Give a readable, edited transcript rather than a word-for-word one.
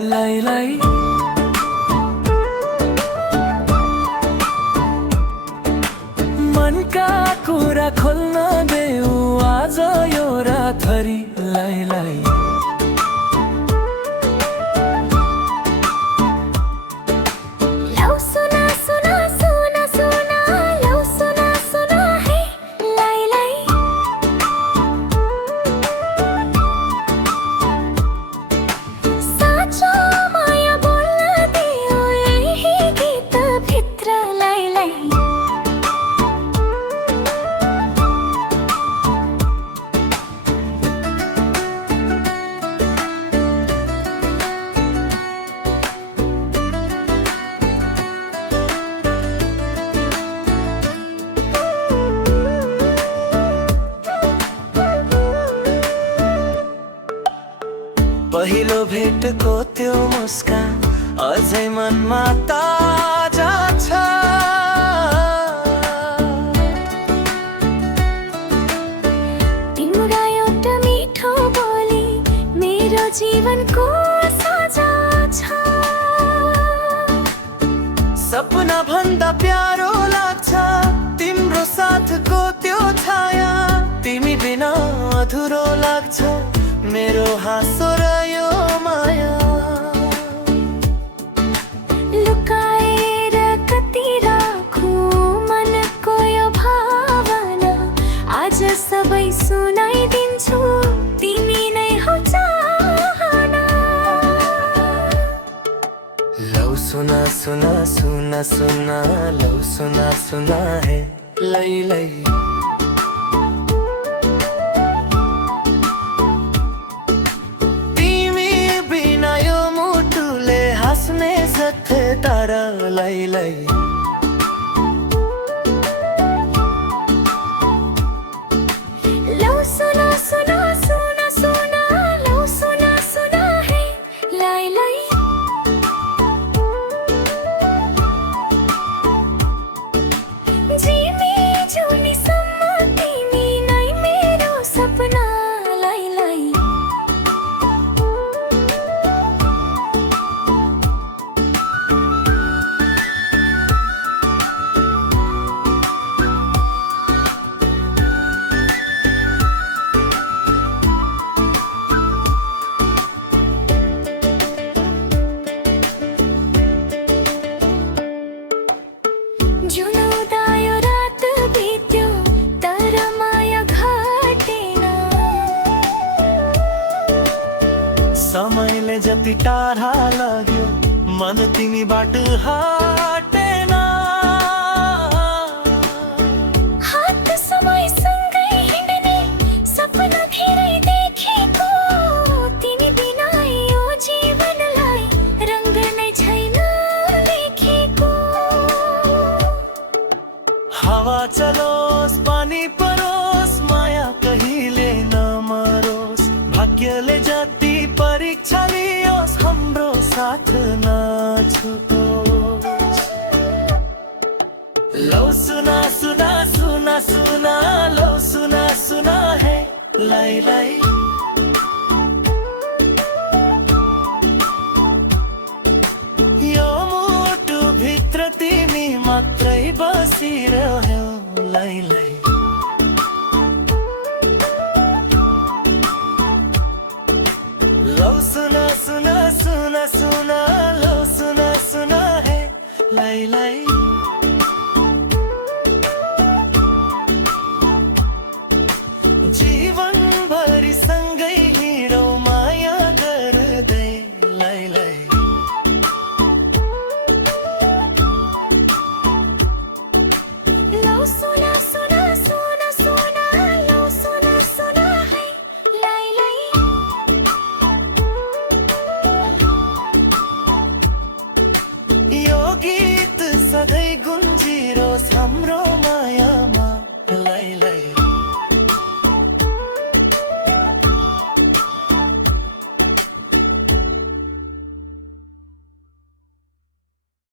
लाई लाई मनका कुरा खोल्न देऊ आज यो रातभरि लाई लाई पहिलो भेटको त्यो मुस्कान अझै मनमा ताजा छ। तिम्रो एउटा मिठो बोली मेरो जीवनको साझा छ। सपना भन्दा प्यारो लाग्छ तिम्रो साथको त्यो छाया, तिमी बिना अधुरो लाग्छ मेरो हाँसो र यो माया। लुकाएर कति राखु मनको यो भावना, आज सबै सुनाइदिन्छु तिमी नै हो चाहना। लौ सुना सुना सुना सुना लौ सुना सुना है लै लै। तारा लाई लाई लौ सुना सुना सुना सुना लौ सुना सुना है लाई लाई। जिमी जुनी सम्म तिमी नै मेरो सपना लाई लाई। जुन उदायो रात बित्यो तर माया घटेन। समयले जति टाढा लाग्यो मन तिमीबाट हटेन। हात समयसँगै हिँड्ने सपना धेरै देखेको, तिमी बिना यो जीवनलाई रङ्ग नै छैन लेखेको। हावा चलोस् पानी परोस् माया कहिले नमरोस्, भाग्यले जति परीक्षा लियोस् हाम्रो साथ नछुटोस्। लौ सुना सुना सुना सुना लौ सुना सुना है लाई लाई। यो मुटु भित्र तिमी मात्रै बसिरह्यौ लाई लाई। लौ सुना सुना सुना सुना लौ सुना सुना है लाई लाई।